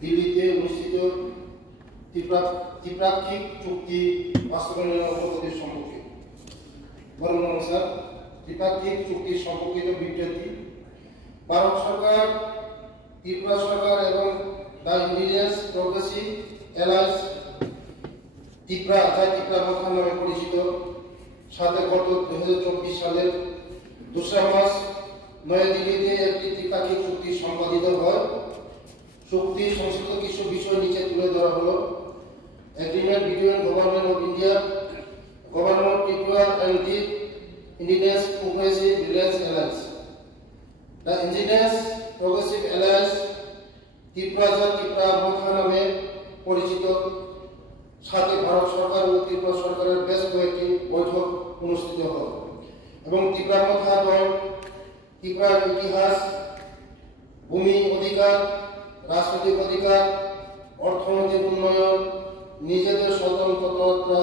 দিল্লিতে অনুষ্ঠিত ত্রিপাক্ষিক চুক্তি বাস্তবায়নের অগ্রগতি সম্পর্কে। বর্ণনা অনুসার ত্রিপাক্ষিক চুক্তি সম্পর্কিত বিবৃতি। ভারত সরকার, ত্রিপুরা সরকার এবং the indigenous progressive alliance Tripura, যা ত্রিপুরা মথা নামে পরিচিত, সাথে গত 2024 সালের 2 মার্চ নয়াদিল্লিতে একটি ত্রিপাক্ষিক চুক্তি সম্পাদিত হয়। চুক্তি সংশ্লিষ্ট কিছু বিষয় নিচে তুলে ধরা হলো। Agreement between government of India, government of Tripura and the Indigenous Progressive Alliance. The Indigenous Progressive Alliance Tripura, যা ত্রিপুরা মথা নামে পরিচিত, সাথে ভারত সরকার ও ত্রিপুরা সরকারের বেশ কয়েকটি বৈঠক অনুষ্ঠিত হয় এবং ত্রিপুরা মথা দল ত্রিপুরার ইতিহাস, ভূমি অধিকার, রাজনৈতিক অধিকার, অর্থনৈতিক উন্নয়ন, নিজেদের স্বতন্ত্রতা,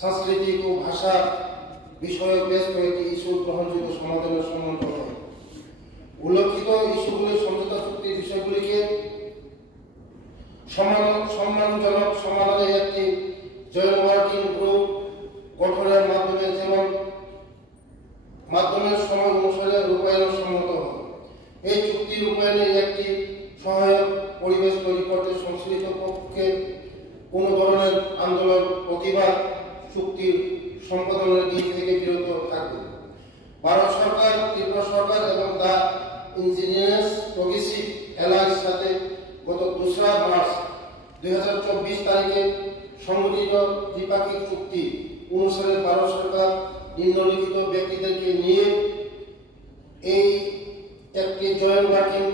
সাংস্কৃতিক ও ভাষা বিষয়ক বেশ কয়েকটি ইস্যু গ্রহণযোগ্য সমাধানের সম্মত হয়। উল্লেখিত ইস্যুগুলির সমঝোতা চুক্তির বিষয়গুলিকে সম্মানজনক সমাধানে একটি জয়েন্ট ওয়ার্কিং গ্রুপ গঠনের মাধ্যমে সময় অনুসারে রূপায়ণ সম্মত হয়। এই চুক্তি রূপায়ণে একটি সহায়ক পরিবেশ তৈরি করতে সংশ্লিষ্ট পক্ষে কোন ধরনের আন্দোলন, প্রতিবাদ চুক্তির সম্পাদনের দিক থেকে বিরত থাকবে। ভারত সরকার, ত্রিপুরা সরকার এবং দ্য ইন্ডিজিনাস প্রগ্রেসিভ অ্যালায়েন্স সাথে গত 2 মার্চ 2024 তারিখে সংগঠিত ত্রিপাক্ষিক চুক্তি অনুসারে ভারত সরকার নিম্নলিখিত ব্যক্তিদেরকে নিয়ে এই একটি জয়েন্ট ওয়ার্কিং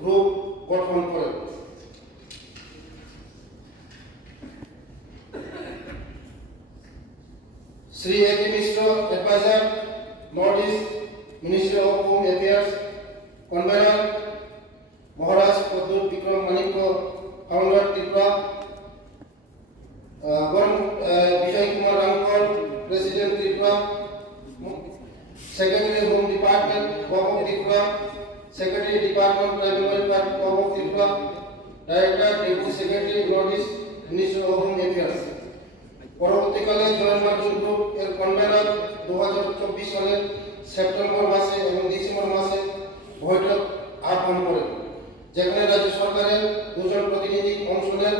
গ্রুপ গঠন করে। Shri A K. Mishra, adviser, North East Ministry of Home Affairs, convenor Maharaj Pradyot Bikram Manikya, founder Tripura, Bijoy Kumar Ramkar, president Tripura, secretary home department government of Tripura, secretary department tribal welfare government of Tripura, director deputy secretary north East Ministry of Home Affairs. পরবর্তীকালে joint working group এর convenor 2024 সালের September মাসে এবং December মাসে বৈঠক আহ্বান করেন, যেখানে রাজ্য সরকারের 2 জন প্রতিনিধি অংশ নেন।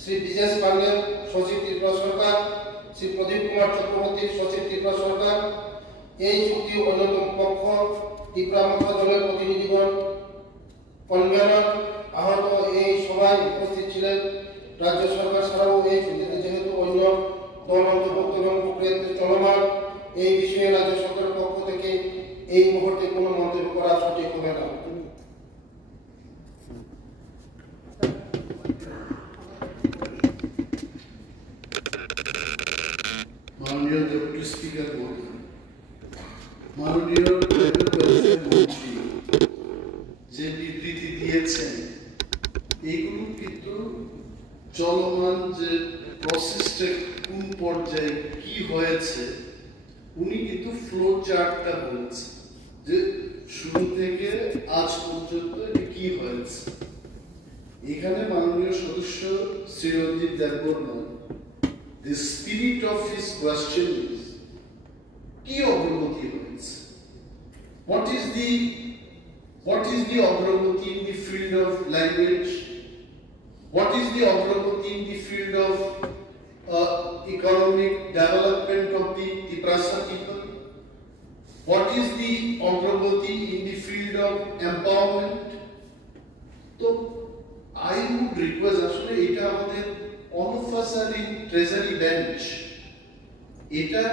শ্রী বিজেশ পান্ডে, সচিব ত্রিপুরা সরকার, শ্রী প্রদীপ কুমার চক্রবর্তী, সচিব ত্রিপুরা সরকার। এই চুক্তির অন্যতম পক্ষ ত্রিপুরা মথা দলের প্রতিনিধিগণ। কনভেনর আহত এই সভায় উপস্থিত ছিলেন রাজ্য সরকার ছাড়াও এই চুক্তিতে যেহেতু অন্য দল অন্তর্ভুক্ত এবং প্রক্রিয়া চলমান, এই বিষয়ে রাজ্য সরকারের পক্ষ থেকে এই মুহূর্তে কোনো মন্তব্য করা সঠিক হবে না। মাননীয় ডেপুটি স্পিকার মহোদয়, মাননীয় মন্ত্রী যে বিবৃতি দিয়েছেন, এইগুলো কিন্তু চলমান যে প্রসেসটা কোন পর্যায়ে কি হয়েছে, উনি কিন্তু ফ্লো চার্টটা বলেছেন যে শুরু থেকে আজ পর্যন্ত কি হয়েছে। এখানে মাননীয় সদস্য শ্রীরঞ্জিত Debbarma, the spirit of his question is কি অগ্রগতি হয়েছে, what is the অগ্রগতি in the field of language, what is the অগ্রগতি in the field of economic development of the Tiprasa people, what is the অগ্রগতি in the field of empowerment। তো I would request, আসলে এটা আমাদের all of us are in treasury bench, এটা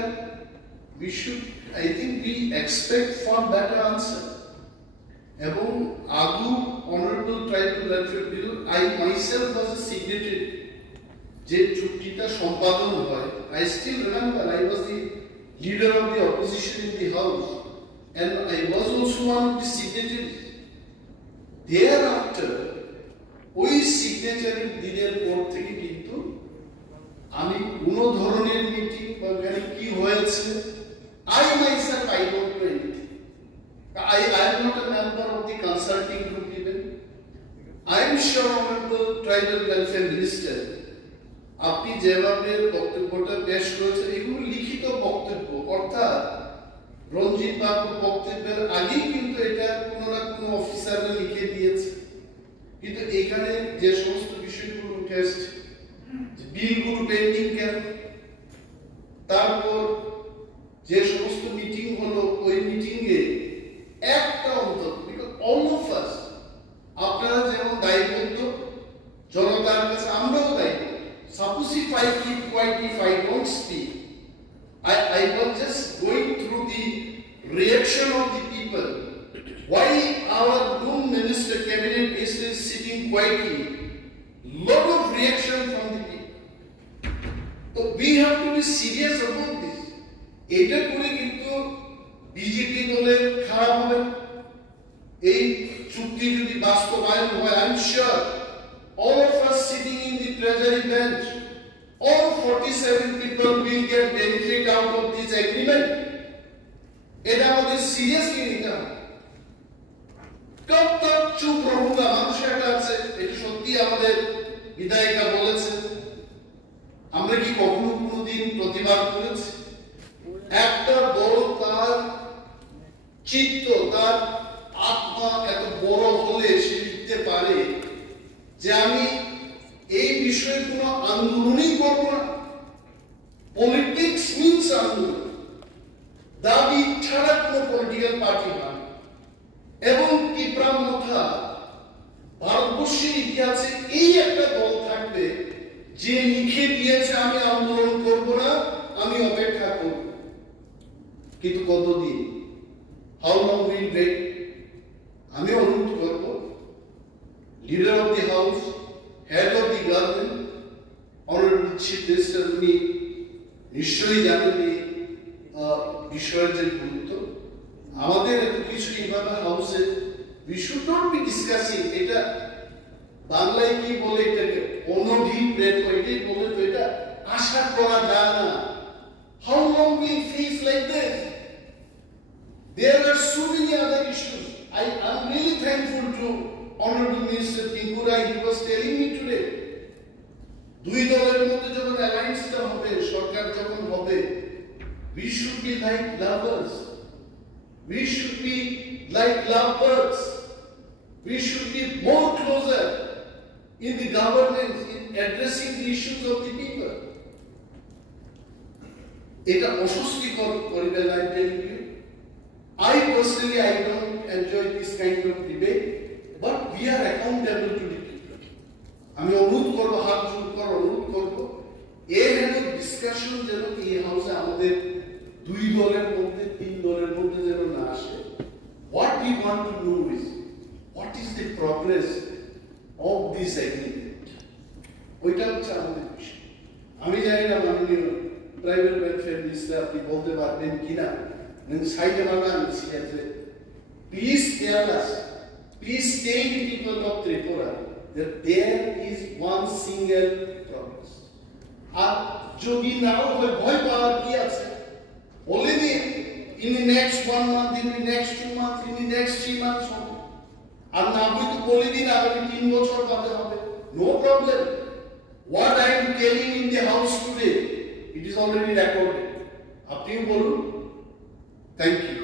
we should, I think we expect for that answer। এবং আগু honorable tribal welfare bill, I myself was a signatory যে চুক্তিটা সম্পাদন হয়। I still remember I was the leader of the opposition in the house and I was also one of the signatories। Thereafter ওই সিগনেচারের দিনের পর থেকে কিন্তু আমি কোন ধরনের মিটিং বা কি হয়েছে, I myself I don't know anything। I am not a member of the consulting group even। I am sure Honorable Tribal Welfare Minister, আপনি যেভাবে বক্তব্যটা পেশ করেছেন এগুলো লিখিত বক্তব্য, অর্থাৎ রঞ্জিত বাবুর বক্তব্যের আগেই কিন্তু এটা কোনো না কোনো অফিসাররা লিখে দিয়েছে। কিন্তু এখানে যে সমস্ত বিষয়গুলো উঠে আসছে, বিলগুলো পেন্ডিং কেন, তারপর যে সমস্ত মিটিং হলো ওই মিটিং এ একটা অন্তত, বিকজ অল অফ আস, আপনারা যেমন দায়বদ্ধ জনতার কাছে, আমরাও দায়বদ্ধ। Suppose if I keep quiet, if I don't speak, I was just going through the reaction of the people. Why our new minister, cabinet minister is sitting quietly? Lot of reaction from the people. So we have to be serious about this. এটা করে কিন্তু BJP দলের খারাপ হবে। এই চুক্তি যদি বাস্তবায়ন হয়, I am sure all of us sitting in the treasury bench, all 47 people will get benefit out of this agreement. এটা আমাদের সিরিয়াসলি নিতে হবে। কব তক চুপ রহুগা, মানুষের একটা আছে, এটা সত্যি আমাদের বিধায়িকা বলেছে। আমরা কি কখনো কোনোদিন প্রতিবাদ করেছি? একটা দল তার চিত্ত, তার আত্মা এত বড় হলে সে লিখতে পারে যে আমি এই বিষয়ে কোনো আন্দোলনই করব না। পলিটিক্স মিনস আন্দোলন, দাবি ছাড়া কোনো পলিটিক্যাল পার্টি হয়। এবং তীব্রাম কথা, ভারতবর্ষের ইতিহাসে এই একটা দল থাকবে যে লিখে দিয়েছে আমি আন্দোলন করব না, আমি অপেক্ষা করব। কিন্তু কতদিন? How long will wait? আমি অনুরোধ করব leader of the house, head of the government, honourable chief minister, উনি নিশ্চয়ই জানেন এই বিষয়ের যে গুরুত্ব। আমাদের এত কিছু ইনফর্মাল হাউসে we should not be discussing, এটা বাংলায় কি বলে, এটাকে অনভিপ্রেত, এটাই বলে, তো এটা আশা করা যায় না। How long will face like this? There are so many other issues. I am really thankful to Honorable Minister Tinkura. He was telling me today, দুই দলের মধ্যে যখন অ্যালায়েন্সটা হবে, সরকার যখন হবে, we should be like lovers. We should be like lovebirds. We should be more closer in the governance, in addressing the issues of the people. এটা অস্বস্তিকর পরিবেশ, I tell you. I personally, I don't enjoy this kind of debate, but we are accountable to the people. আমি অনুরোধ করবো, হাত জোর করে অনুরোধ করবো, এর ডিসকাশন যেন এই হাউসে আমাদের দুই দলের মধ্যে, তিন দলের মধ্যে যেন না আসে। What we want to know is, what is the progress of this agreement? ওইটা হচ্ছে আমাদের বিষয়। আমি জানি না মাননীয় ট্রাইবাল ওয়েলফেয়ার মিনিস্টার আপনি বলতে পারবেন কিনা, সাইডে বাগান আছে, please tell us, please tell the people of Tripura that there is one single progress. আর যদি নাও হয়, ভয় পাওয়ার কি আছে? বলে দিন, in the next 1 month, in the next 2 months, in the next 3 months হবে। আর না হয়তো বলে দিন আগামী 3 বছর বাদে হবে, no problem. What I am telling in the house today, it is already recorded. আপনিও বলুন। Thank you.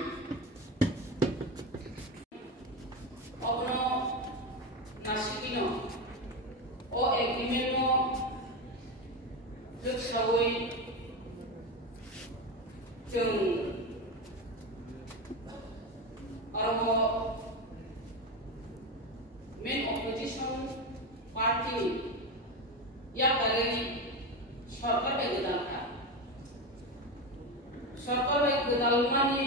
Ono nasikino o agreement no juk sawoi jung armo main opposition party ya kare Sarkar বেগদাল ka সরকার বেগদাল মানে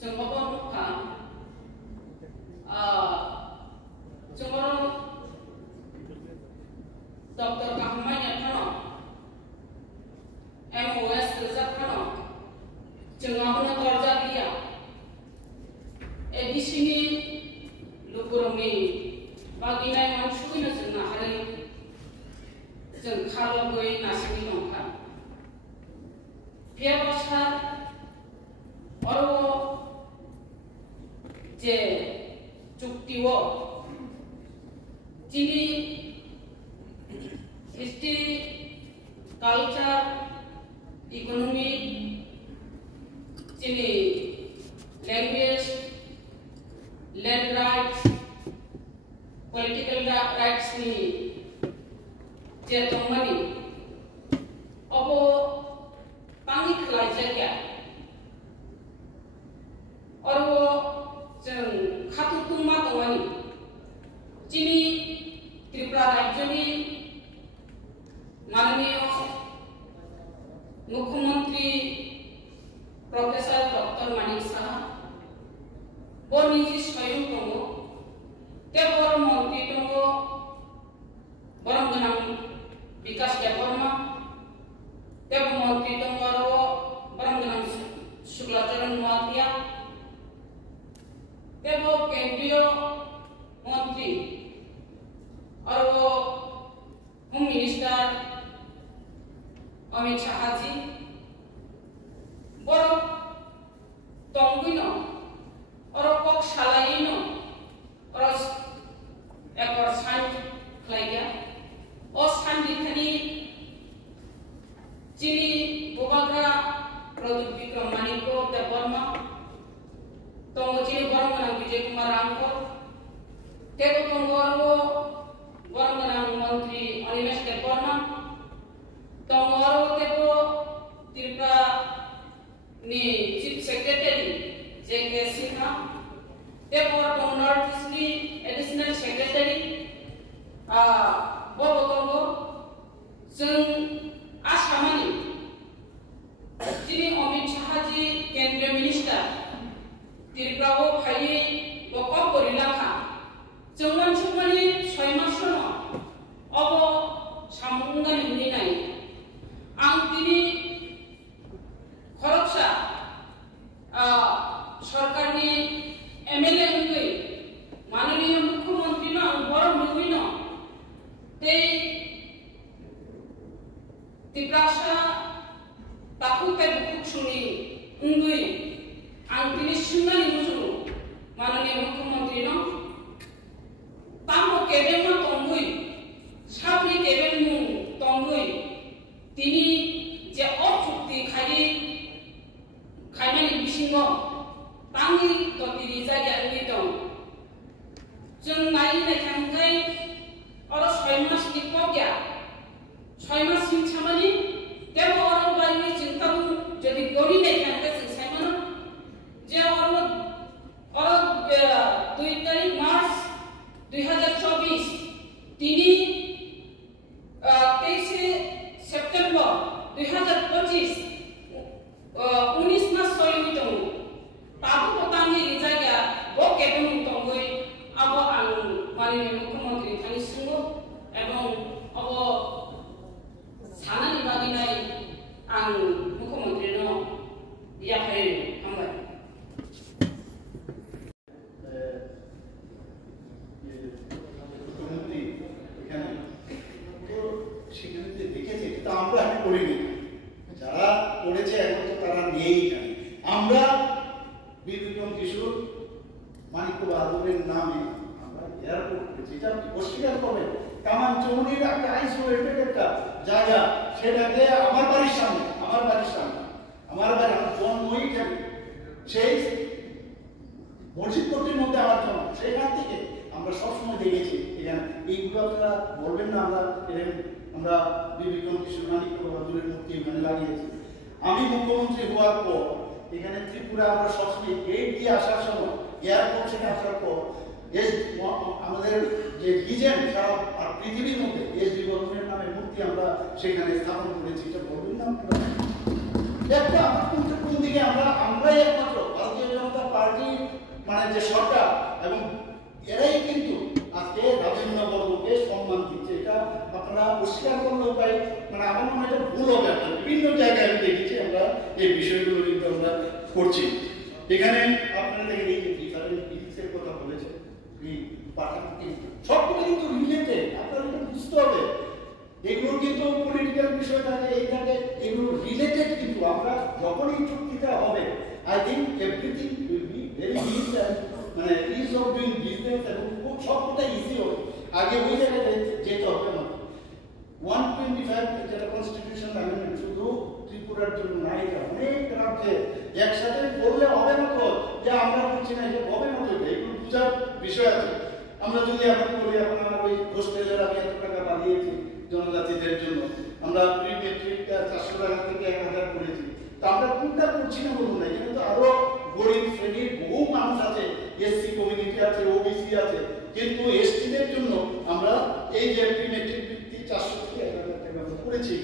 সংগঠন ka Dr. Ahmad Khano, MOS Rizal Khano, Chungahuna Torja Dia, Edishini Lukurumi, Bagina Manshuna Nahari, Khalogoy Nasini Nonka, Piabasha, Oro, J. চুক্তিও যিনি history, culture, economy, যিনি language, land rights, political rights नि जे तंगमानि अब पांगि खलाय जायगा और वो जों खातु तुमा तंगमानि जिनि त्रिपुरा राज्यनि माननीय मुख्यमंत्री प्रोफेसर डॉक्टर मानिक साहा बनिजि स्वयं दङ तेबर मंत्री दङ बरं गोनां विकास देबबर्मा तेब मंत्री दङ आरो बरं गोनां शुक्लाचरण महातिया तेब केंद्रीय मंत्री आरो होम मिनिस्टर अमित शाह जी बर तंगुइनो और कक सालायिनो और एकर साइड खलायगा ओ सान्दिखानि जिनि बबाग्रा प्रदीप विक्रम मानिक देबबर्मा तंग जिनि बरं गोनां विजय कुमार रामकर तेब तंग आरो बरं गोनां मंत्री अनिमेष देबबर्मा तंग आरो तेब त्रिपुरा नि चीफ सेक्रेटरी जे.के. सिन्हा तेब नॉर्थ ईस्ट नि एडिशनल सेक्रेटरी बबो जों आसामनि जिनि अमित शाह जी केंद्रीय मिनिस्टर त्रिपुरायाव फायै बकब गरिलाखा जों मानसिफोरनि 6 मास अब सामुंगानि हुनिनाय आं दिनै खरकसा सरकारनि एमएलए हुंगै माननीय मुख्यमंत्री न बरं नुगैनो ते त्रिपुरासा ताकु ते बुकुसुनि हुंगै आं दिनै सुंगानि मुजुरु माननीय मुख्यमंत्री न तामो केबेमा तंगै साबनि केबेमु तंगै तिनि जे अचुक्ति खायमानि बिसिङाव तांनि ततिरि जायगानि दं जों नायनाय थांगै आरो 6 मासनि कग्या 6 माससिम सामानि तेबो आरो बारिनि चिंताबु जदि गरिनाय थांगै जों सायमानो जे आरो 2 तारिख मार्च 2024 तिनि 23 सेप्टेम्बर 2025 19 मास सलिनि दं ताबो तांनि जायगा बकेबेम तंगै आबो आं माननीय मुख्यमंत्री थानि सिङाव एवं अब सानानि बागिनाय आं मुख्यमंत्रीनो याफाय हामबाय मुख्यमंत्री এখানে তো সেখানে যে দেখেছে এটা আমরা আমি করিনি যারা করেছে এখন তো তারা নেই জানি আমরা বিক্রম কিশোর মানিক বাহাদুরের নামে আমরা এয়ারপোর্ট করেছি এটা অস্বীকার করবে কামান চৌনির একটা আইসোলেটেড একটা জায়গা সেটাকে আমার বাড়ির সামনে আমার বাড়ি আমার জন্মই যাবে সেই মসজিদ কোর্টের মধ্যে আমার জন্ম সেখান থেকে আমরা সবসময় দেখেছি এখানে এইগুলো আপনারা বলবেন না আমরা বিক্রম কিশোর মানিক বাহাদুরের মূর্তি এখানে লাগিয়েছি আমি মুখ্যমন্ত্রী হওয়ার পর এখানে ত্রিপুরা আমরা সবসময় গেট দিয়ে আসার সময় এয়ারপোর্ট থেকে আসার পর আমাদের যে লিজেন্ড সারা পৃথিবীর মধ্যে এসডি বর্মনের নামে মূর্তি আমরা সেখানে স্থাপন করেছি এটা বলবেন না একটা কোন দিকে আমরাই একমাত্র ভারতীয় জনতা পার্টি মানে যে সরকার এবং এরাই কিন্তু আজকে রাজেন্দ্র বর্মকে সম্মান দিচ্ছে এটা আপনারা অস্বীকার করলেও তাই মানে আমার মনে হয় এটা ভুল হবে আপনার বিভিন্ন জায়গায় আমি দেখেছি আমরা এই বিষয়গুলো কিন্তু আমরা করছি এখানে আপনারা দেখে ডিফারেন্ট বিলিংসের কথা বলেছে এই পাঠাতে সবগুলো কিন্তু রিলেটেড আপনারা এটা বুঝতে হবে এগুলো কিন্তু পলিটিক্যাল বিষয় থাকে এই থাকে এগুলো রিলেটেড কিন্তু আমরা যখনই চুক্তিটা হবে I think everything will be very easy মানে ইজ অফ ডুইং বিজনেস এবং খুব সবটা ইজি হবে আগে ওই জায়গায় যেতে হবে না। 125 যেটা কনস্টিটিউশন অ্যামেন্ডমেন্ট শুধু ত্রিপুরার জন্য নাই, অনেক রাজ্যে একসাথে বললে হবে না তো যে আমরা বলছি না, যে হবে না তো, এগুলো বুঝার বিষয় আছে। আমরা যদি এখন বলি এখন আমার ওই হোস্টেলের আমি এত টাকা বাড়িয়েছি জনজাতিদের জন্য, আমরা প্রি মেট্রিকটা 400 টাকা থেকে 1000 করেছি, তা আমরা কোনটা করছি না বলুন না। এখানে তো আরো গরিব শ্রেণীর বহু মানুষ আছে, এসসি কমিউনিটি আছে, ওবিসি আছে, কিন্তু এসটিদের জন্য আমরা এই যে প্রি মেট্রিক ভিত্তি 400 থেকে 1000 টাকা করেছি।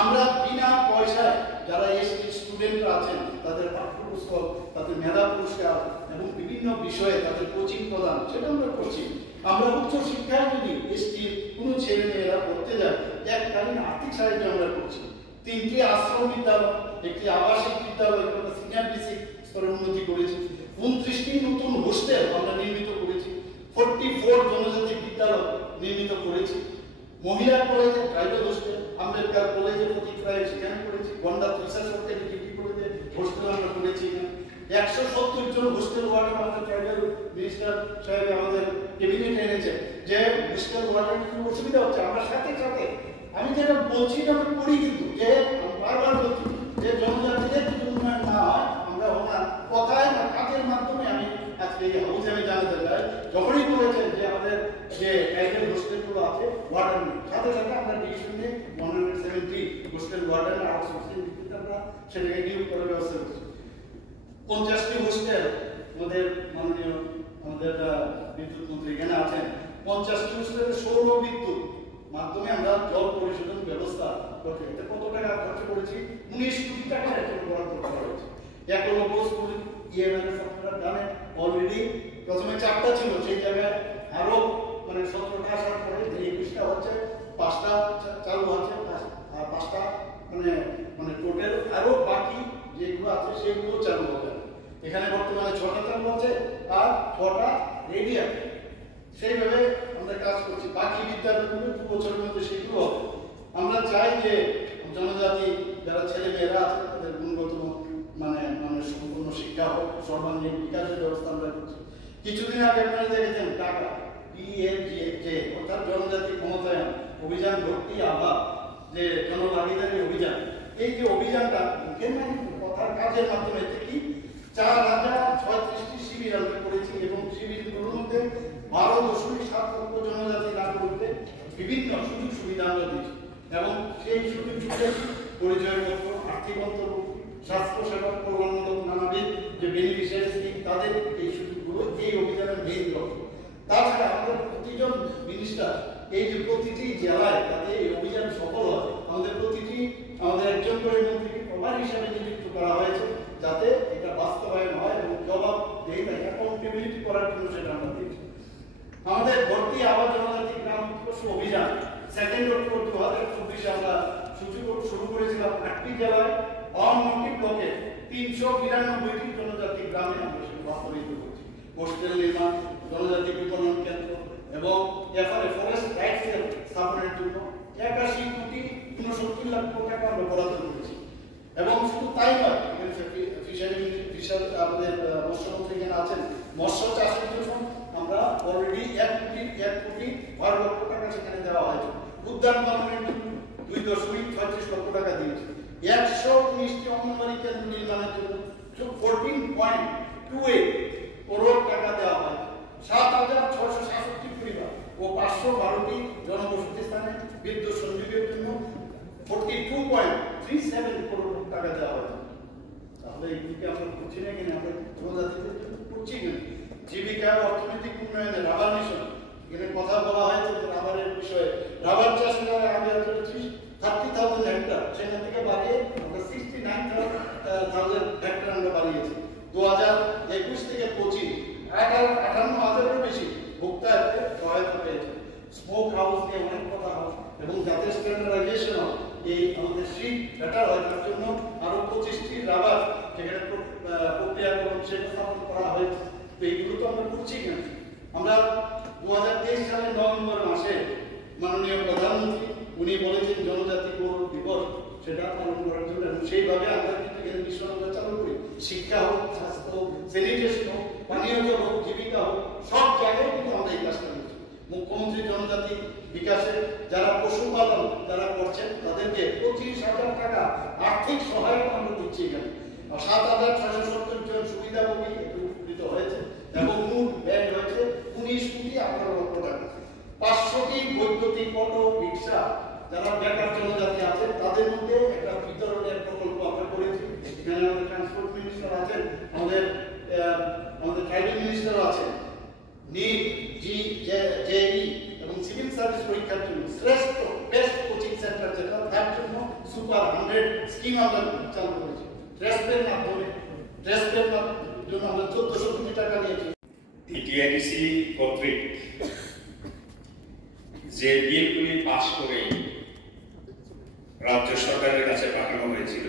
আমরা বিনা পয়সায় যারা এসটি স্টুডেন্টরা আছেন তাদের পাঠ্যপুস্তক, তাদের মেধা পুরস্কার এবং বিভিন্ন বিষয়ে তাদের কোচিং প্রদান, সেটা আমরা করছি। আমরা উচ্চ শিক্ষায় যদি এসটি কোনো ছেলে মেয়েরা পড়তে যায়, এককালীন আর্থিক সাহায্য আমরা করছি। 3টি আশ্রম বিদ্যালয়, একটি আবাসিক বিদ্যালয়, আমরা সিনিয়র বেসিক স্তরের উন্নতি করেছি। 29টি নতুন হোস্টেল আমরা নির্মিত করেছি। 44 জনজাতি বিদ্যালয় নির্মিত করেছি। মহিলা কলেজে ট্রাইবাল হোস্টেল, আম্বেদকর কলেজে প্রতিক্রিয়ায় সেখানে করেছি। গন্ডা তুষার সরকারি ডিগ্রি কলেজে হোস্টেল আমরা করেছি। 170 জন হোস্টেল ওয়ার্ডেন আমাদের ট্রাইবাল মিনিস্টার সাহেব আমাদের ক্যাবিনেট এনেছে, যে হোস্টেল ওয়ার্ডেন কি অসুবিধা হচ্ছে, আমরা সাথে সাথে আমি যেটা বলছি না আমি করি, কিন্তু যে বারবার বলছি যে জনজাতিদের যদি উন্নয়ন না হয় আমরা ওনার কথায় বা কাজের মাধ্যমে আমি আজকে এই হাউসে আমি জানাতে চাই, যখনই বলেছেন যে আমাদের যে ট্রাইবাল হোস্টেলগুলো আছে ওয়ার্ডেন নেই, সাথে সাথে আমরা ডিভিশনে 170 হোস্টেল ওয়ার্ডেন আউটসোর্সিং ভিত্তিতে আমরা সেটাকে নিয়োগ করার ব্যবস্থা করছি। 50টি হোস্টেল আমাদের মাননীয় আমাদের বিদ্যুৎ মন্ত্রী এখানে আছেন, 50টি হোস্টেলে সৌর বিদ্যুৎ মাধ্যমে আমরা জল পরিশোধন ব্যবস্থা করতে কত টাকা খরচ করেছি, 19 কোটি টাকা এখন বরাদ্দ করা হয়েছে। একলব্য স্কুল ইএমএস আপনারা জানেন অলরেডি প্রথমে 4টা ছিল, সেই জায়গায় আরো মানে 17টা আসার পরে যে 21টা হচ্ছে, 5টা চালু আছে, আর 5টা মানে টোটাল আরো বাকি যেগুলো আছে সেগুলো চালু হবে। এখানে বর্তমানে 6টা চালু আছে আর 6টা রেডি আছে, সেইভাবে আমরা কাজ করছি। বাকি বিদ্যালয়গুলো 2 বছরের মধ্যে সেগুলো হবে। আমরা চাই যে জনজাতি যারা ছেলে মেয়েরা আছে তাদের গুণগত মানে সম্পূর্ণ শিক্ষা হোক, সর্বাঙ্গীন বিকাশের ব্যবস্থা আমরা করছি। কিছুদিন আগে আপনারা দেখেছেন টাকা PMGJ অর্থাৎ জনজাতি ক্ষমতায়ন অভিযান ভর্তি আভা যে জনভাগিদারি অভিযান, এই যে অভিযানটা মুখের মানে কথার কাজের মাধ্যমে কি 4036টি শিবির আমরা করেছি এবং শিবিরগুলোর মধ্যে 12.7 লক্ষ জনজাতি নাগরিকদের বিভিন্ন সুযোগ সুবিধা আমরা দিচ্ছি এবং সেই সুযোগ সুবিধা পরিচয়পত্র, আর্থিক অন্তর্ভুক্তি, স্বাস্থ্য সেবা, কল্যাণমূলক নানাবিধ যে বেনিফিশিয়ারি স্কিম, তাদের এই সুযোগগুলো এই অভিযানের মেইন লক্ষ্য। তাছাড়া আমাদের প্রতিজন মিনিস্টার এই যে প্রতিটি জেলায় তাতে এই অভিযান সফল হয়, আমাদের একজন করে মন্ত্রীকে প্রধান হিসাবে নিযুক্ত করা হয়েছে, যাতে এটা বাস্তবায়ন হয় এবং জবাবদিহিতা অ্যাকাউন্টেবিলিটি করার জন্য সেটা আমরা দিচ্ছি। আমাদের ভর্তি আবাস জনজাতি গ্রাম উৎকর্ষ অভিযান 2 অক্টোবর 2024 আমরা শুরু করেছিলাম 8টি জেলায় 52টি ব্লকে 392টি জনজাতি গ্রামে আমরা সেটা বাস্তবায়িত করছি। হোস্টেল নির্মাণ, জনজাতি বিপণন কেন্দ্র এবং এফআরএ ফরেস্ট রাইটস স্থাপনের জন্য 81 কোটি 69 লক্ষ টাকা আমরা বরাদ্দ করেছি। এবং শুধু তাই নয়, ফিশারি আমাদের মৎস্যমন্ত্রী এখানে আছেন, মৎস্য চাষের জন্য আমরা অলরেডি 1 কোটি 12 লক্ষ টাকা সেখানে দেওয়া হয়েছে। উদ্যান পালনের জন্য 2.36 লক্ষ টাকা দিয়েছে। 119টি অঙ্গনওয়াড়ি কেন্দ্র নির্মাণের জন্য 14.28 করোড় টাকা দেওয়া হয়। 7,667 পরিবার ও 512টি জনবসতি স্থানে বিদ্যুৎ সংযোগের জন্য 42.37 করোড় টাকা দেওয়া হয়েছে। তাহলে এইগুলিকে আমরা করছি না কিনা, আমরা জনজাতিদের জন্য করছি কিনা। জীবিকা অর্থনৈতিক উন্নয়নে রাবার মিশন, এখানে কথা বলা হয়েছে রাবারের বিষয়ে। রাবার চাষ করার আগে 30,000 হেক্টর, সেখান থেকে বাড়িয়ে আমরা 69,000 হেক্টর আমরা বাড়িয়েছি। 2021 থেকে 25 58,000-এরও বেশি ভোক্তা সহায়তা পেয়েছে। স্মোক হাউস নিয়ে অনেক কথা হয় এবং যাতে স্ট্যান্ডার্ডাইজেশন হয়, এই আমাদের শীত বেটার হয়, তার জন্য আরো 25টি রাবার যেখানে প্রক্রিয়াকরণ সেটা স্থাপন করা হয়েছে। তো এইগুলো তো আমরা করছি কেন। আমরা 2023 সালের নভেম্বর মাসে মাননীয় প্রধানমন্ত্রী উনি বলেছেন জনজাতি গৌরব দিবস, সেটা পালন করার জন্য, এবং সেইভাবে আমরা কিন্তু এখানে মিশন আমরা চালু করি। শিক্ষা হোক, স্বাস্থ্য হোক, স্যানিটেশন হোক, পানীয় জল হোক, জীবিকা হোক, সব জায়গায় কিন্তু আমরা এই কাজটা করছি। মুখ্যমন্ত্রী জনজাতি বিকাশে যারা পশুপালন যারা করছেন তাদেরকে 25,000 টাকা আর্থিক সহায়তা আমরা দিচ্ছি এখানে। 7,670 জন সুবিধাভোগী উপকৃত হয়েছে এবং মূল ব্যয় হয়েছে 19,18,00,000 টাকা। 500টি বৈদ্যুতিক অটো রিক্সা যারা বেকার জনজাতি আছে তাদের মধ্যে একটা বিতরণের প্রকল্প আমরা করেছি। এখানে আমাদের ট্রান্সপোর্ট মিনিস্টার আছেন, আমাদের ট্রাইবেল মিনিস্টার আছেন। নিট, জেই এবং সিভিল সার্ভিস পরীক্ষার জন্য শ্রেষ্ঠ বেস্ট কোচিং সেন্টার যেটা, তার জন্য সুপার 100 স্কিম আমরা চালু করেছি। ট্রেসপের মাধ্যমে জন্য আমরা 1400 কোটি টাকা নিয়েছি। টিআইডিসি কর্তৃক যে বিলগুলি পাশ করে রাজ্য সরকারের কাছে পাঠানো হয়েছিল,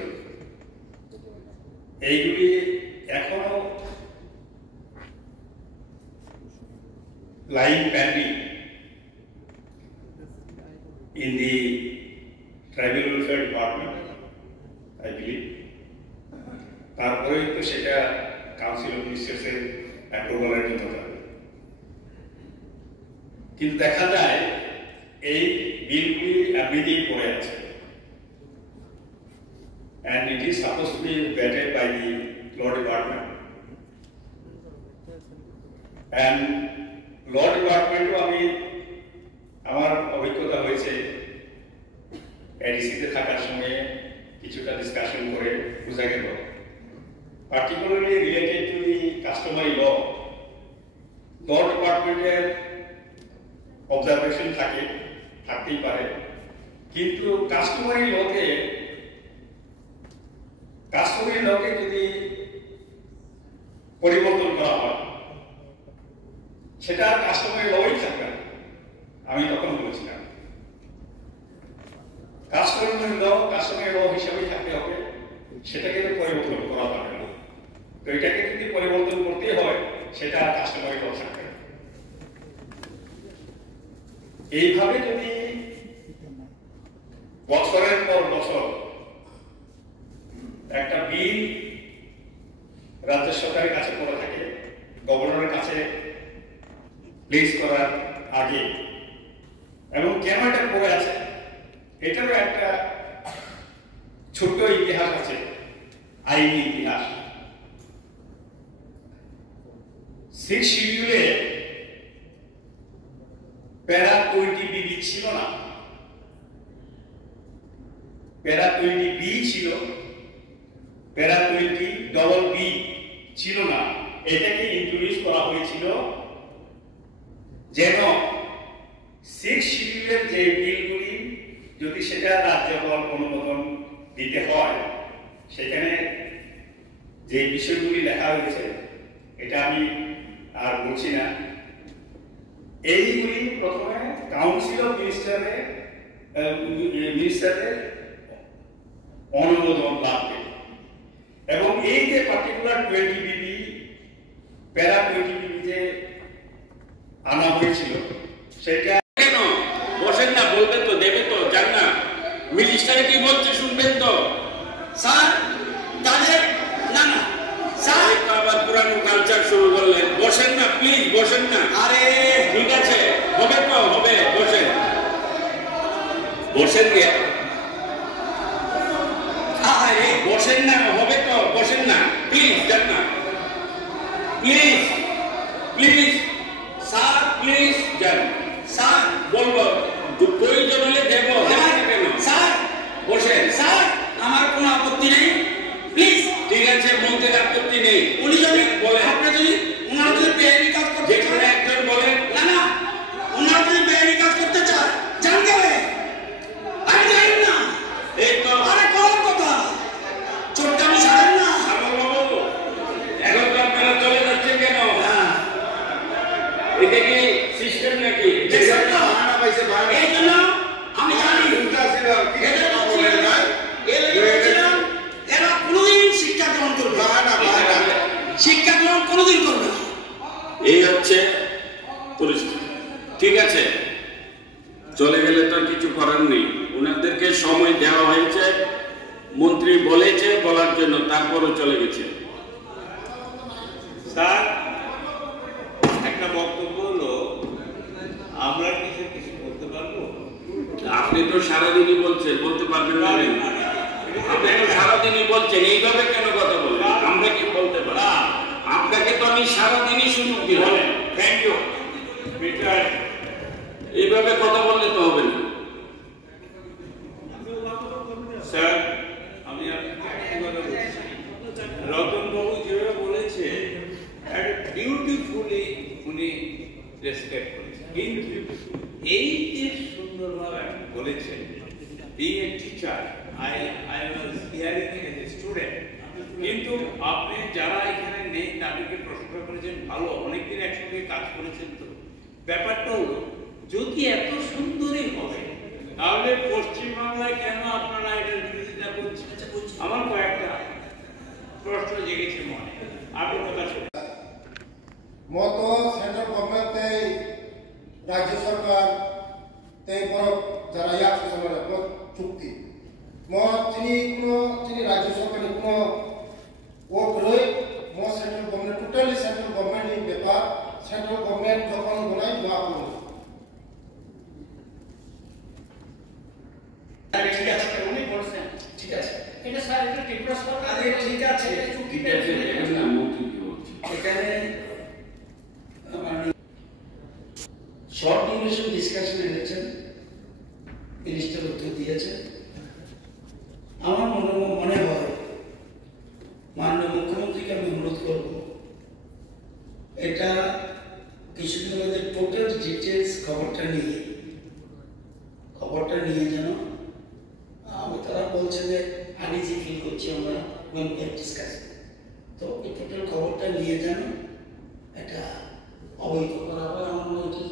এইগুলি এখনো lying pending in the Tribal Welfare Department, I believe. তারপরে তো সেটা কাউন্সিল অফ মিনিস্টার্সের অ্যাপ্রুভালের জন্য যাবে। কিন্তু দেখা যায় এই বিলগুলি এমনিতেই পড়ে আছে, and it is supposed to be vetted by the law department, and law department আমি আমার অভিজ্ঞতা হয়েছে এডিসিতে থাকার সময় কিছুটা ডিসকাশন করে বোঝা গেল, particularly related to the customary law ডিপার্টমেন্টের অবজারভেশন থাকতেই পারে, কিন্তু কাস্টমারি লকে যদি পরিবর্তন করা হয় সেটা কাস্টমারি লই থাকবে না। আমি তখন বলেছিলাম কাস্টমারি ল হিসাবে থাকতে হবে, সেটাকে তো পরিবর্তন করা যাবে না। তো এটাকে যদি পরিবর্তন করতে হয় সেটা কাস্টমারি ল থাকবে। এইভাবে যদি বছরের পর বছর একটা বিল রাজ্য সরকারের কাছে পড়ে থাকে, গভর্নরের কাছে প্লেস করার আগে, এবং কেন এটা পড়ে আছে এটারও একটা ছোট্ট ইতিহাস আছে, আইনি ইতিহাস। 6 শিডিউলে প্যারা 20B ছিল না, প্যারা 20B ছিল, প্যারা 20B ছিল না। এটাকে ইন্ট্রোডিউস করা হয়েছিল যেন 6 শিডিউলের যে বিলগুলি যদি সেটা রাজ্যপাল অনুমোদন দিতে হয়, সেখানে যে বিষয়গুলি লেখা হয়েছে এটা আমি আর বলছি না, এইগুলি প্রথমে কাউন্সিল অফ মিনিস্টারের অনুমোদন লাগবে, এবং এই যে পার্টিকুলার 20BB প্যারা 20BB যে আনা হয়েছিল সেটা কেন বসেন না, বলবেন তো, দেবে তো, জান না মিনিস্টারে কি বলছে শুনবেন তো। স্যার তাদের না না স্যার আবার পুরানো কালচার শুরু করলেন। বসেন না প্লিজ, বসেন না। আরে ঠিক আছে, হবে তো হবে, বসেন বসেন গিয়ে, আরে বসেন না, হবে তো, বসেন না প্লিজ, জান না প্লিজ প্লিজ স্যার প্লিজ যান। স্যার বলবো প্রয়োজন হলে দেবো, কেন স্যার বসেন। স্যার আমার কোনো আপত্তি নেই, প্লিজ। ঠিক আছে, মন্ত্রীর আপত্তি নেই। উনি যদি বলেন, আপনি যদি ওনার যদি বেআইনি কাজ করতে চান, একজন বলেন না না ওনার যদি বেআইনি কাজ করতে চান জান গেলে আমি জানি না, এই তো আরে কোন কথা চোট্টামি ছাড়েন না। আমার বাবু এখন তো আপনারা চলে যাচ্ছেন কেন? এটা কি সিস্টেম নাকি? এই জন্য আমি জানি এরা কোনোদিন শিক্ষা গ্রহণ করবে না, শিক্ষা গ্রহণ কোনোদিন করবে না। এই হচ্ছে পরিস্থিতি। ঠিক আছে, চলে গেলে তো কিছু করার নেই। ওনাদেরকে সময় দেওয়া হয়েছে, মন্ত্রী বলেছে বলার জন্য, তারপরও চলে গেছে। স্যার একটা বক্তব্য হলো, আমরা কিছু বলতে পারবো? আপনি তো সারাদিনই বলছেন, বলতে পারবেন না? আপনি তো সারাদিনই বলছেন, এইভাবে কেন কথা বলবেন? আমরা কি বলতে পারি? আপনাকে তো আমি সারাদিনই সুযোগ দিলাম। Thank you. এইভাবে কথা বললে তো হবে না। স্যার, আমি আপনাকে কথা বলছি, রতনবাবু যেভাবে বলেছে বিউটিফুলি উনি রেসপেক্ট করেছেন, কিন্তু এই যে সুন্দরভাবে বলেছেন, being a teacher, I was hearing as a student, কিন্তু আপনি যারা এখানে নেই তাদেরকে প্রশংসা করেছেন, ভালো, অনেকদিন একসঙ্গে কাজ করেছেন। তো ব্যাপারটা হলো, যদি এত সুন্দরই হবে তাহলে পশ্চিমবাংলায় কেন আপনারা এটার বিরোধিতা করছেন? আমার কয়েকটা প্রশ্ন জেগেছে মনে। আপনার কথা শুনে মত সেন্ট্রাল গভর্নমেন্ট রাজ্য সরকার যারা আছে চুক্তি তিনি রাজ্য সরকারের কোনো ওট রয়ে central government totally central government ব্যাপার সেন্ট্রাল গভর্নমেন্ট যখন বনায় দোয়া করুন। ঠিক আছে, উনি বলছেন ঠিক আছে, এটা স্যার এটা ত্রিপুরা সরকার ঠিক আছে, চুক্তিটা এখানে শর্ট ডিউরেশন ডিসকাশন এনেছেন, মিনিস্টার উত্তর দিয়েছেন। আমার মনে হয় মাননীয় মুখ্যমন্ত্রীকে আমি অনুরোধ করব, এটা কিছুদিন মধ্যে টোটাল ডিটেলস খবরটা নিয়ে যেন তারা বলছে যে আনইজি ফিল করছি আমরা ডিসকাস, তো এই টোটাল খবরটা নিয়ে যেন এটা অবহিত করা হয়। আমার মনে হচ্ছে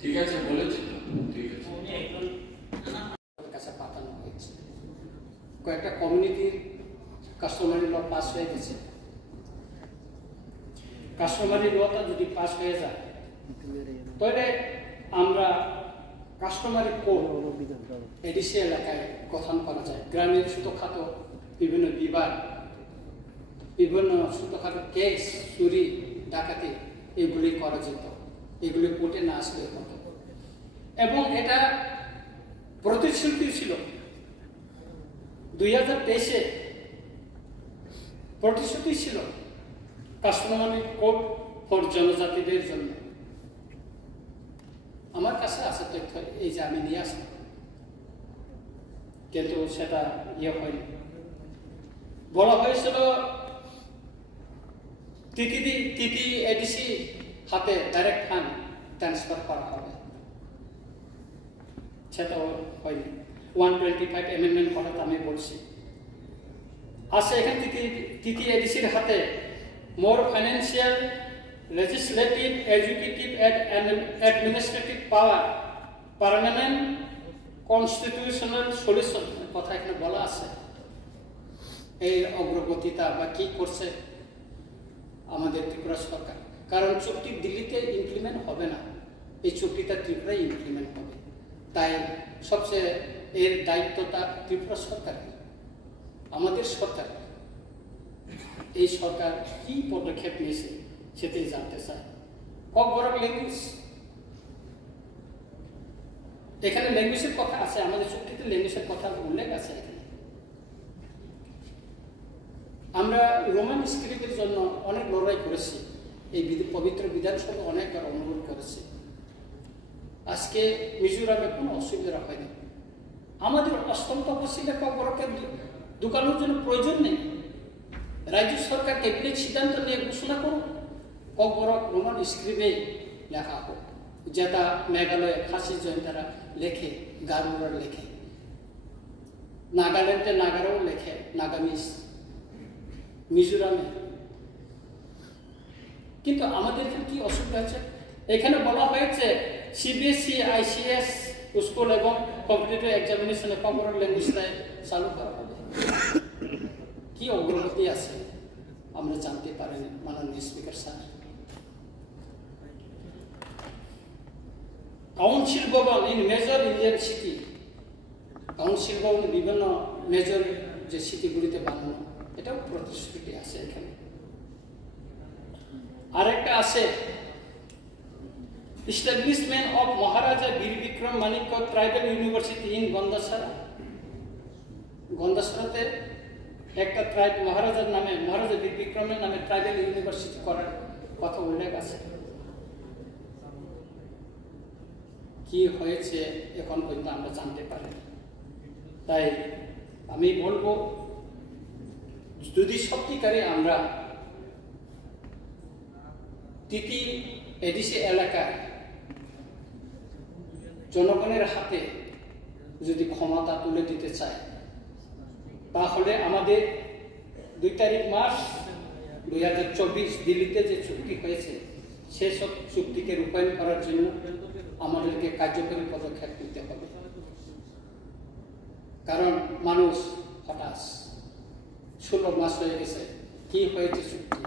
ঠিক আছে বলেছি, ঠিক আছে। কাছে পাঠানো হয়েছে, কয়েকটা কমিউনিটির কাস্টমারি ল পাস হয়ে গেছে। কাস্টমারি লটা যদি পাস হয়ে যায় তাহলে আমরা কাস্টমারি কোড এডিসি এলাকায় গঠন করা যায়। গ্রামের ছোটখাটো বিভিন্ন বিবাদ, বিভিন্ন ছোটখাটো কেস, চুরি ডাকাতি এগুলি করা যেত, এগুলি কোর্টে না আসলে হতো। এবং এটা প্রতিশ্রুতি ছিল 2023-এ প্রতিশ্রুতি ছিল কাস্টমারি কোড ফর জনজাতিদের জন্য। আমার কাছে আছে তথ্য, এই যে আমি নিয়ে আসলাম, কিন্তু সেটা হয়নি। বলা হয়েছিল তিতি এডিসি হাতে ডাইরেক্ট ফান্ড ট্রান্সফার করা হবে, সেটাও হয়নি। 125 অ্যামেন্ডমেন্ট করাতে আমি বলছি আছে এখানে তিতি এডিসির হাতে more financial, legislative, executive and administrative power, permanent constitutional solution কথা এখানে বলা আছে। এই অগ্রগতিটা বা কি করছে আমাদের ত্রিপুরা সরকার, কারণ চুক্তি দিল্লিতে ইমপ্লিমেন্ট হবে না, এই চুক্তিটা ত্রিপুরায় ইমপ্লিমেন্ট হবে। তাই সবচেয়ে এর দায়িত্বটা ত্রিপুরা সরকারের, আমাদের সরকার। এই সরকার কি পদক্ষেপ নিয়েছে সেটাই জানতে চায়। ককবরক ল্যাঙ্গুয়েজ, এখানে ল্যাঙ্গুয়েজের কথা আছে, আমাদের চুক্তিতে ল্যাঙ্গুয়েজের কথা উল্লেখ আছে। এখানে আমরা রোমান স্ক্রিপ্টের জন্য অনেক লড়াই করেছি, এই পবিত্র বিধানসভা অনেকবার অনুরোধ করেছি। আজকে মিজোরামে কোনো অসুবিধা হয়নি। আমাদের অষ্টম তপশিলে ককবরকের ঢুকানোর জন্য প্রয়োজন নেই। রাজ্য সরকার ক্যাবিনেট সিদ্ধান্ত নিয়ে ঘোষণা করুন ককবরক রোমান স্ক্রিপ্টে লেখা হোক, যেটা মেঘালয়ে খাসি জয়ন্তারা লেখে, গারুরা লেখে, নাগাল্যান্ডে নাগারাও লেখে, নাগামিস, মিজোরামে। কিন্তু আমাদের কি অসুবিধা আছে? এখানে বলা হয়েছে সিবিএসই, আইসিএস স্কুল এবং কম্পিটিটিভ এক্সামিনেশনে ককবরক ল্যাঙ্গুয়েজটাই চালু করা হবে। কি অগ্রগতি আছে আমরা জানতে পারিনি মাননীয় স্পিকার স্যার। কাউন্সিল ভবন in major Indian city, council ভবন বিভিন্ন মেজর যে সিটিগুলিতে বানানো, এটাও প্রতিশ্রুতি আছে এখানে। আরেকটা আছে establishment of Maharaja Bir Bikram Manikya tribal university in Gandachhara. গন্দাছড়াতে একটা ট্রাইব মহারাজার নামে, মহারাজা বীর বিক্রমের নামে ট্রাইবাল ইউনিভার্সিটি করার কথা উল্লেখ আছে। কি হয়েছে এখন পর্যন্ত আমরা জানতে পারি। তাই আমি বলবো, যদি সত্যিকারে আমরা তিতি এডিসি এলাকায় জনগণের হাতে যদি ক্ষমতা তুলে দিতে চাই, তাহলে আমাদের 2 তারিখ মার্চ 2024 দিল্লিতে যে চুক্তি হয়েছে, সেসব চুক্তিকে রূপায়ণ করার জন্য আমাদেরকে কার্যকরী পদক্ষেপ নিতে হবে। কারণ মানুষ হতাশ, 16 মাস হয়ে গেছে, কি হয়েছে চুক্তি।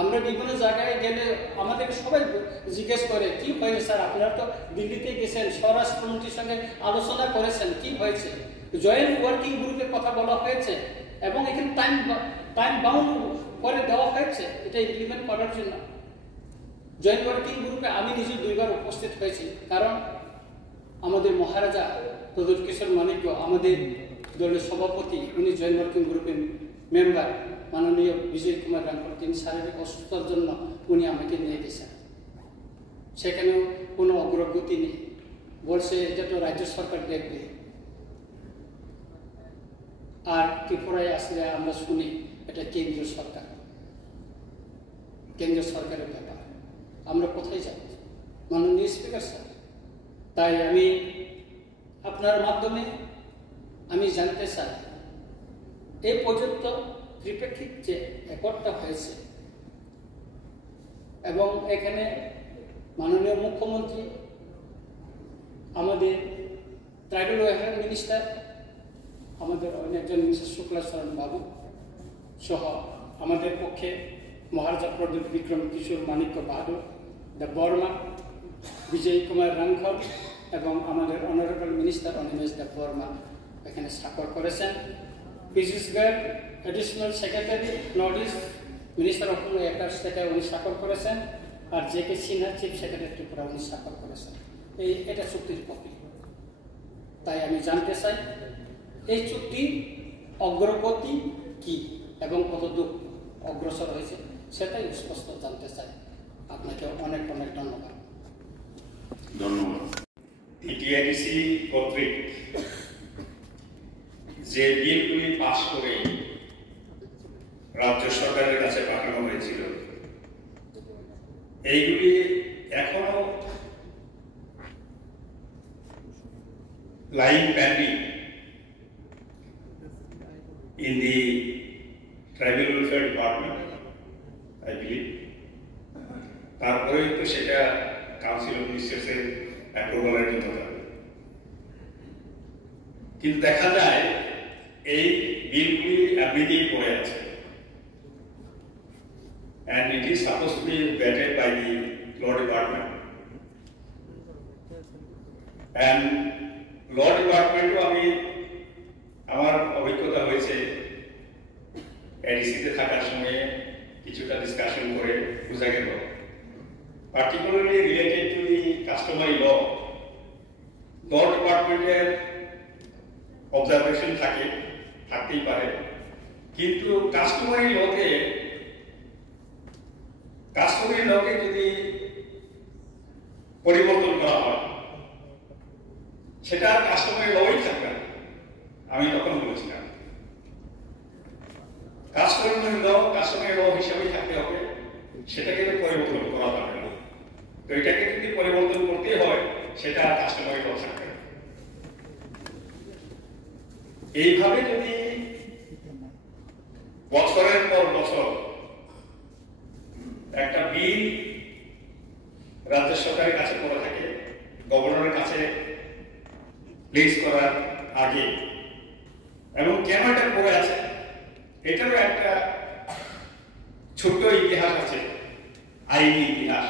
আমরা বিভিন্ন জায়গায় গেলে আমাদের সবাই জিজ্ঞেস করে, কি হয়েছে স্যার, আপনারা তো দিল্লিতে গেছেন, স্বরাষ্ট্রমন্ত্রীর সঙ্গে আলোচনা করেছেন, কি হয়েছে? জয়েন্ট ওয়ার্কিং গ্রুপের কথা বলা হয়েছে এবং এখানে টাইম বাউন্ড করে দেওয়া হয়েছে এটা ইমপ্লিমেন্ট করার জন্য। জয়েন্ট ওয়ার্কিং গ্রুপে আমি নিজে 2 বার উপস্থিত হয়েছি, কারণ আমাদের মহারাজা প্রদ্যোৎ কিশোর মানিক্য, আমাদের দলের সভাপতি, উনি জয়েন্ট ওয়ার্কিং গ্রুপের মেম্বার, মাননীয় বিজয় কুমার রাঙ্কর, তিনি শারীরিক অসুস্থতার জন্য উনি আমাকে নিয়ে গেছেন। সেখানেও কোনো অগ্রগতি নেই, বলছে এটা তো রাজ্য সরকার দেখবে। আর ত্রিপুরায় আসলে আমরা শুনি এটা কেন্দ্রীয় সরকার, কেন্দ্রীয় সরকারের ব্যাপার, আমরা কোথায় যাব মাননীয় স্পিকার স্যার? তাই আমি আপনার মাধ্যমে আমি জানতে চাই, এই পর্যন্ত ত্রিপাক্ষিক যে অ্যাকর্ডটা হয়েছে এবং এখানে মাননীয় মুখ্যমন্ত্রী, আমাদের ট্রাইবাল ওয়েলফেয়ার মিনিস্টার, আমাদের অনেকজন মিস্টার শুক্লা শরণ বাবু সহ আমাদের পক্ষে মহারাজা প্রদ্যোৎ বিক্রম কিশোর মানিক্য বাহাদুর দ্য বর্মা, বিজয় কুমার রাঙ্খল এবং আমাদের honourable minister Animesh Debbarma এখানে স্বাক্ষর করেছেন। Piyush Goyal additional secretary north east minister of affairs থেকে উনি স্বাক্ষর করেছেন, আর J K. Sinha chief secretary Tripura উনি স্বাক্ষর করেছেন। এটা চুক্তির কপি। তাই আমি জানতে চাই এই চুক্তির অগ্রগতি কি এবং কতদূর অগ্রসর হয়েছে, সেটাই স্পষ্ট জানতে চাই। আপনাকে অনেক অনেক ধন্যবাদ। ধন্যবাদ। টিটিআইডিসি কর্তৃক যে বিলগুলি পাশ করে রাজ্য সরকারের কাছে পাঠানো হয়েছিল, এইগুলি এখনো lying pending in the Tribal Welfare Department, I believe. তারপরে তো সেটা কাউন্সিল অফ মিনিস্টার্সের অ্যাপ্রুভালের জন্য যাবে। কিন্তু দেখা যায় এই বিলগুলি এমনিতেই পড়ে আছে, and it is supposed to be vetted by the law department, and law department আমি আমার অভিজ্ঞতা হয়েছে এডিসিতে থাকার সময় কিছুটা ডিসকাশন করে বোঝা গেল, particularly related to the customary law ডিপার্টমেন্টের অবজারভেশন থাকতেই পারে, কিন্তু কাস্টমারি লকে যদি পরিবর্তন করা হয়, সেটা কাস্টমারি লই থাকবে না। আমি তখন বলেছিলাম কাস্টমারি ল হিসাবে থাকতে হবে, সেটাকে পরিবর্তন করা যাবে না। তো এটাকে যদি পরিবর্তন করতে হয়, সেটা কাস্টমারি ল থাকবে। এইভাবে যদি বছরের পর বছর একটা বিল রাজ্য সরকারের কাছে পড়ে থাকে, গভর্নরের কাছে প্লেস করার আগে, এবং কেন এটা পড়ে আছে এটারও একটা ছোট্ট ইতিহাস আছে, আইনি ইতিহাস।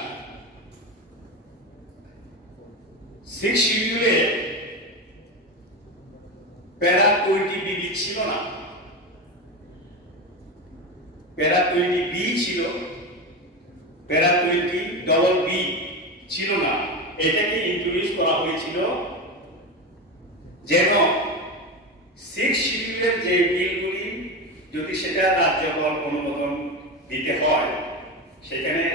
6 শিডিউলে প্যারা 20 বিবি ছিল না, প্যারা 20 বি ছিল, প্যারা 20 ডবল বি ছিল না। এটাকে ইন্ট্রোডিউস করা হয়েছিল যেন 6 শিডিউলের যে বিলগুলি যদি সেটা রাজ্যপাল অনুমোদন দিতে হয়, সেখানে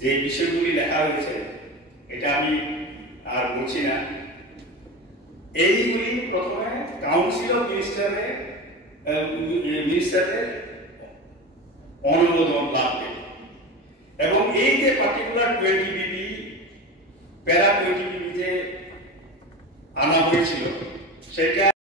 যে বিষয়গুলি লেখা হয়েছে এটা আমি আর বলছি না। এইগুলি প্রথমে কাউন্সিল অফ মিনিস্টারের অনুমোদন লাগবে এবং এই যে পার্টিকুলার 20 বিবি প্যারা 20 বিবি যে আনা হয়েছিল সেটা